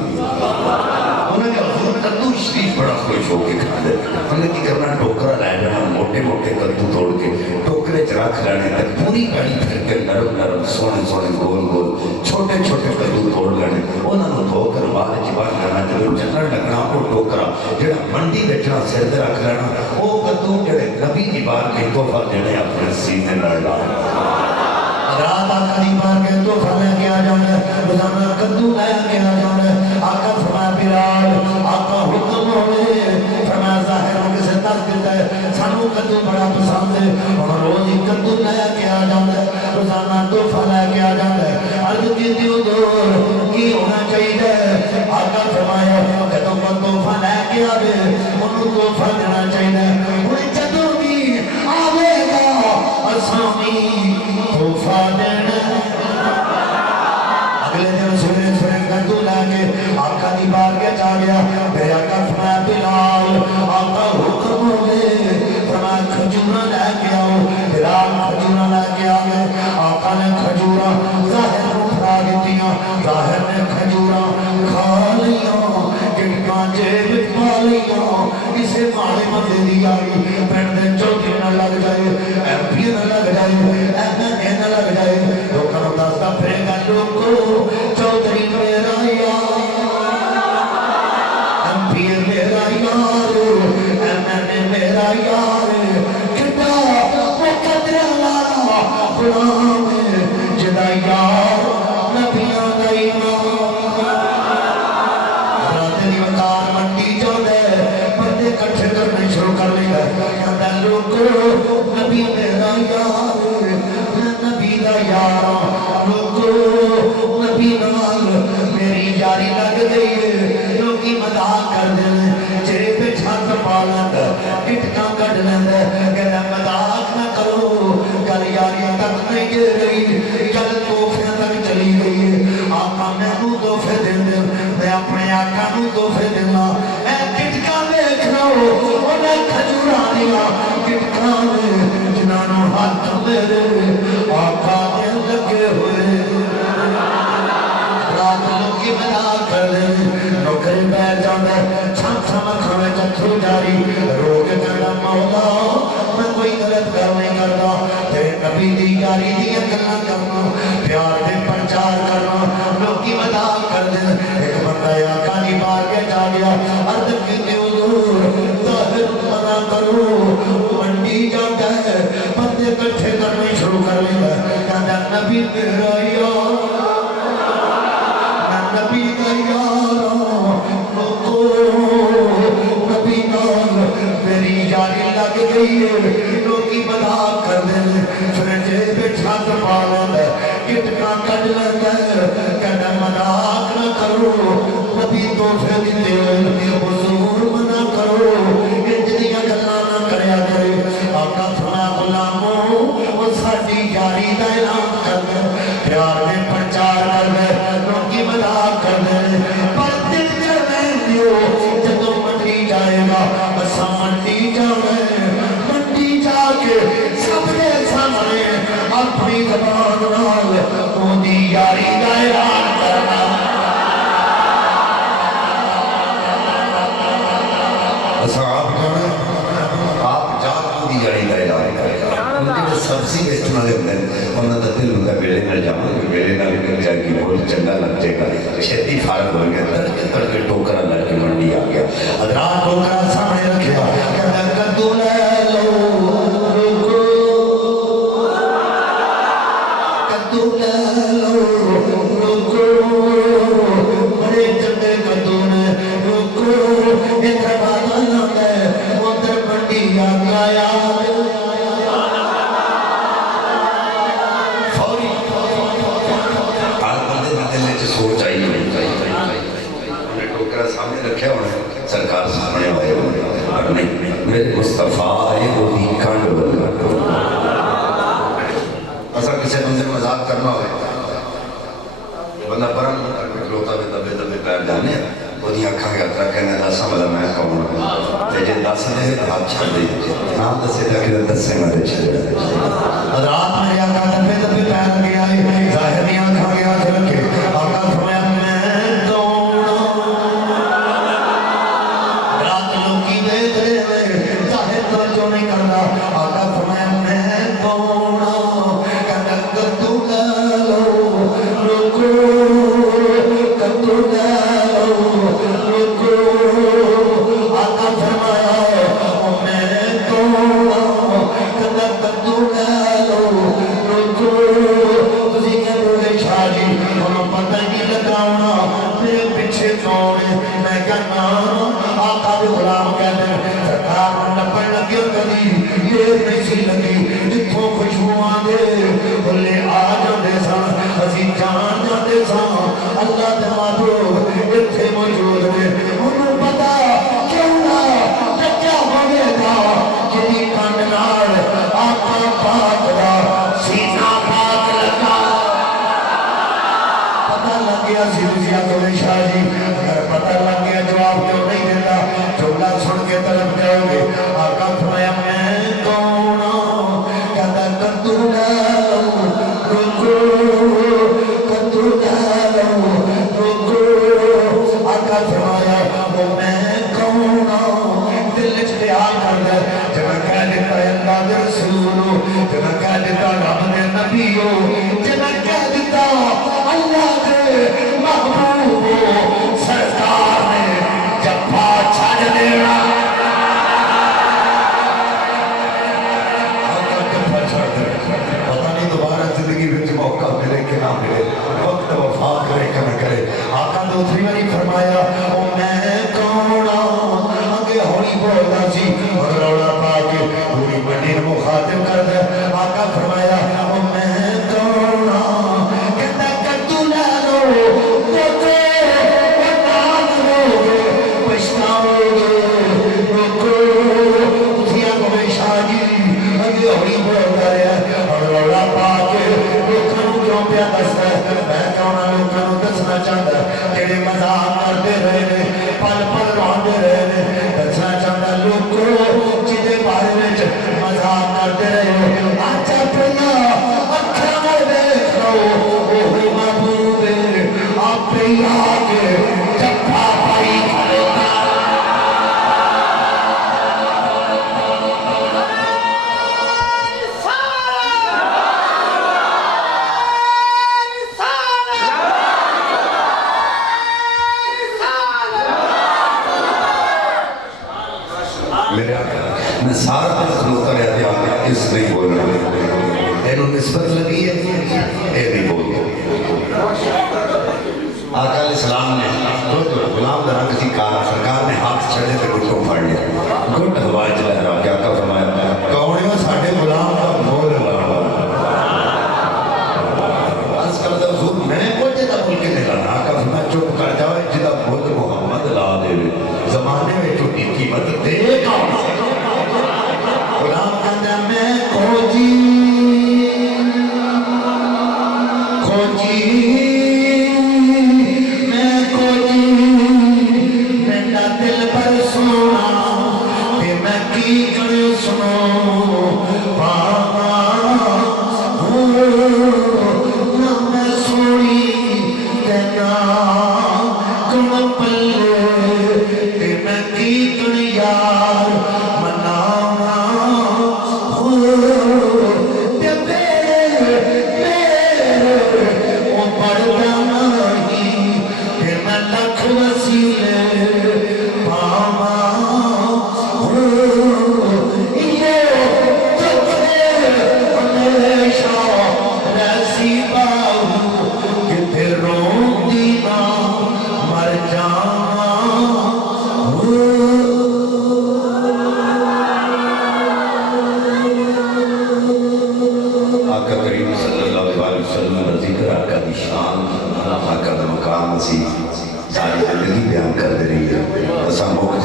انہیں کہا حضور کدو شریف بڑا خوش ہو کے کھا دے. انہیں کی کرنا ٹوکرا لے جانا موٹے موٹے کدو توڑ کے ٹوکرے چ رکھ لینے تک پوری گاڑی پھر کے نرم نرم سونے سونے گول گول چھوٹے چھوٹے کدو توڑ لینے انہوں نے دھو کر بعد چبان کرنا جب چنر لگنا وہ ٹوکرا جڑا منڈی بیچنا سر دے رکھ لینا وہ کدو جڑے نبی دی بار کے تحفہ دینے اپنے سینے لڑ لانا. رات آقا دی بار کے تحفہ لے کے آ جانا روزانہ کدو لے کے آ جانا. آقا فرمایا بلال آقا حکم ہوئے فرمایا ظاہر ہو کے سے دس دیتا ہے سانو کدو بڑا پسند ہے اور روز ہی کدو لے کے آ جانا روزانہ تحفہ لے کے آ جانا. عرض کی دیو دور کی ہونا چاہیے. آقا فرمایا جدوں کو تحفہ لے کے آوے انہوں تحفہ دینا چاہیے. انہیں جدوں بھی آوے گا اسامی تحفہ دینا. اگلے دن سونے سونے کدو لے کے آقا دی بار کے جا گیا. میرے آقا فرمایا بلال آقا حکم ہوئے فرمایا کھجورہ لے کے آؤ. بلال کھجورہ لے کے آگے. آقا نے کھجورہ ظاہر کو پھرا دیتیاں. ظاہر نے کھجورہ کھا لیاں گٹکاں جیب پا لیاں. اسے ماڑے مندے دی آئی پینڈ دے چوکی نہ لگ جائے ایم پی نہ لگ جائے ایم این اے نہ لگ جائے. لوکاں نوں دسدا پھرے گا لوگو چودھری میرا یار ایم پی اے میرا یار ایم این اے میرا یار کڈا مقدر اللہ غلام جدا یار نبیاں دا ایمان. رات دی وقار منڈی جاندے بندے کٹھے کرنے شروع کر لے گا. کہندا لوگو نبی میرا یار نبی دا یار لوگو نبی نال میری یاری لگ گئی ہے. لوگی مذاق کر دیں چہرے پہ چھت پا لیندا ٹٹکاں کڈ لیندا کہندا مذاق نہ کرو گل یاری تک نہیں گے گئی گل تحفے تک چلی گئی ہے. آقا مینوں تحفے دے میں اپنے آقا نوں تحفے دینا. اے ٹٹکاں ویکھ لو انہیں کھجوراں دیاں ٹٹکاں جنہاں نوں ہاتھ میرے آقا دے لگے ہوئے. رات لوگی مذاق کر دیں نوکری بیٹھ جاندے چھم چھم اکھاں وچ اتھرو جاری رو کے کہندا مولا میں کوئی غلط گل نہیں کردا تیرے نبی دی یاری دیاں گلاں کرنا پیار دے پرچار کرنا. لوگی مذاق کر دیں. ایک بندہ آقا دی بار کے جا گیا. عرض کیتے حضور ظاہر منع کرو منڈی جاتا ہے بندے کٹھے کرنے شروع کر لے. کہندا نبی میرا یار نبی دا یار لوگو نبی نال میری یاری لگ گئی ہے. لوگی مذاق کر دیں پھر جیب چھت پا لیندا ٹٹکاں کڈ لیندا کہندا مذاق نہ کرو نبی تحفے دتے ہوئے حضور منع کرو انج دیاں گلاں نہ کریا کرے. آقا فرمایا غلامو او ساڈی یاری دا اعلان کر دے پیار دے پرچار کر دے. لوگی مذاق کر دے پر دل کر دیو جدوں منڈی جائے گا اساں منڈی جاویں منڈی جا کے سب دے سامنے اپنی زبان نال اودی یاری دا اعلان کرنا. اساں آپ جان دی یاری دا اعلان کرنا. جڑے سبزی بیچن والے ہوندے انہاں دا دل ہوندا ویلے نال جاواں ویلے نال مل جائے گی بہت چنگا لگ جائے گا. چھتی فارغ ہو گیا تڑکے ٹوکرا لے کے منڈی آ گیا. حضرات ٹوکرا سامنے رکھیا کہندا کدو لے لو لوگو کدو لے لو لوگو بڑے چنگے کدو نے لوگو ادھر بادل لاندا ادھر منڈی آ گیا. سوچ آئی ٹوکرا سامنے رکھا ہونا سرکار سامنے آئے ہوئے میرے مصطفیٰ آئے ہوئی کھانڈ بلکہ اصلا کسی بندے مذاق کرنا ہوئے بندہ پرم کھلوتا بھی دبے دبے پیر جانے وہ دی آنکھاں کے اترا کہنے داسا والا میں کون تے جے داسا دے ہاتھ چھڑ دے نام دسے دا کہ دسے مرے چھڑ حضرات میرے آقا دبے دبے پیر گیا ہے ظاہر دی آنکھاں کے ہاتھ رکھے آقا فرمایا میں کون کے غلام کہتے ہیں سرکار نپن لگے کبھی یہ نہیں سی لگی اتوں خوشبو آدھے بھلے آ جاندے سن اسی جان جاندے سن اللہ دے محبوب اتنے موجود نے انہوں پتا کیوں نہ کیا ہوئے گا جدی کنڈ نال آقا پاک دا سینہ پاک لگا پتہ لگ گیا سیدھیا کو شاہ جی اگر پتہ لگ گیا جواب کیوں نہیں دیتا جملہ سن کے طرف جاؤ گے آقا فرمایا میں کون ہوں کہتا کدو ڈالو رکو کدو ڈالو رکو آقا فرمایا وہ میں کون ہوں دل اختیار کر دے جب کہہ دیتا ہے اللہ دے رسولو جب کہہ دیتا رب دے نبیو جب کہہ دیتا اللہ دے محبوب سرکار نے جب چھڑ دینا پتہ نہیں دوبارہ زندگی میں موقع ملے کہ نہ ملے وقت وفا کرے کہ نہ کرے آقا دوسری باری فرمایا او میں کون آگے ہوئی بولنا سی اور روڑا پا کے پوری بڑی مخاطب کر دے آقا فرمایا او میں کون کہتا کدو نہ لو روکو نام روگے پشتاؤ گے روکو اٹھیا کو میں شاہ جی آگے ہوئی بولتا رہا اور روڑا پا کے لوکاں کیوں پیا دستا ہے میں کہنا لوکاں دسنا چاہتا ہے جڑے مذاق کرتے رہے نے پل پل روندے رہے نے دسنا چاہتا لوکو جدے بارے میں مذاق کرتے رہے ہو آج اپنا اکھاں نال دیکھ لو اوہ محبوب آپ ہی آ کے جفا پائی کھلوتا میرے آقا میں سارا دن کھلوتا رہا تھا آقا اس نہیں بولنا انہوں نسبت لگی ہے اے نہیں بول آقا علیہ السلام نے غلام درہ کسی کارا سرکار نے ہاتھ چھڑے پہ گھٹ کو پھاڑ لیا گھٹ ہوائی چلا رہا کیا آقا فرمایا کونیوں ساڑھے غلام کا مول لگا عرض کر دو حضور میں نے کوئی جدہ بول کے نکلنا آقا فرمایا چپ کر جاؤ جدہ بول محمد لا دے زمانے میں چھوٹی قیمت دے گا غلام کہتا میں کھوجی میں کھوجی میرا دل پر سونا کہ میں کی کر سنو پاما نہ میں سونی تینا کن پلے کہ میں کی کر یار مناما ساری زندگی بیان کر دے رہی ہے ایسا موقع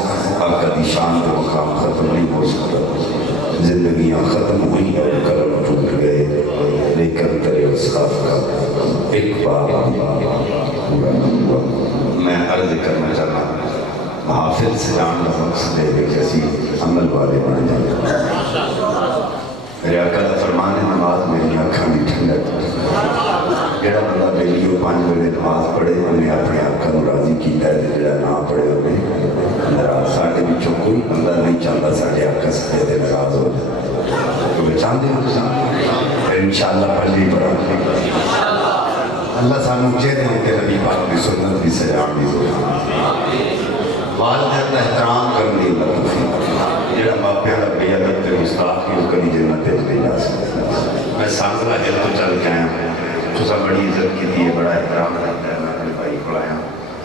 آقا دی شان کو مقام ختم نہیں ہو سکتا زندگیاں ختم ہوئی اور کرم ٹوٹ گئے لیکن تیرے اس خواب کا ایک بار پورا نہ ہوا میں عرض کرنا چاہتا حافظ سے جان کا مقصد ہے کہ اسی عمل والے بن جائیں میرے آقا دا فرمان ہے نماز میری آنکھاں بھی ٹھنڈک جڑا بندہ بیلیو 5 بجے نماز پڑھے انہیں اپنے آقا کو راضی کیتا ہے جڑا نہ پڑھے انہیں ناراض ساڈے وچوں کوئی بندہ نہیں چاہتا ساڈے آقا ساڈے تے ناراض ہو جائے تو چاہتے ہو پھر انشاءاللہ پڑھ لی پڑھا اللہ سانو چہرے ہوتے نبی پاک کی سنت بھی سجان بھی والدین کا احترام کرنے اللہ توفیق جڑا ماپیاں کا بے ادب تے گستاخ کی کبھی جنت تے نہیں جا سکتا میں سانگلا ہل تو چل کے آیا تو سب بڑی عزت کی ہے بڑا احترام کرتا ہے میں اپنے بھائی کو آیا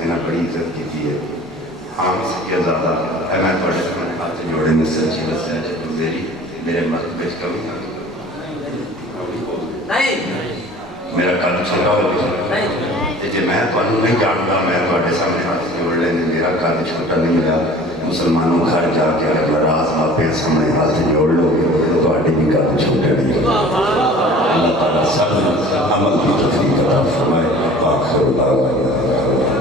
انہیں بڑی عزت کی ہے عام سکیا زیادہ ہے میں تھوڑے سامنے ہاتھ جوڑے میں سچی دسیا جب میرے مرد وچ کمی میرا قد چھوٹا ہو گیا جی میں تمہیں نہیں جانتا میں تھوڑے سامنے ہاتھ جوڑ لینے میرا قد چھوٹا نہیں ملا مسلمانوں گھر جا کے اگر ناراض ماپے سامنے ہاتھ جوڑ لو گے تھوڑے بھی قد چھوٹے نہیں اللہ تعالیٰ سب عمل کی توفیق عطا فرمائے آخر دعوانا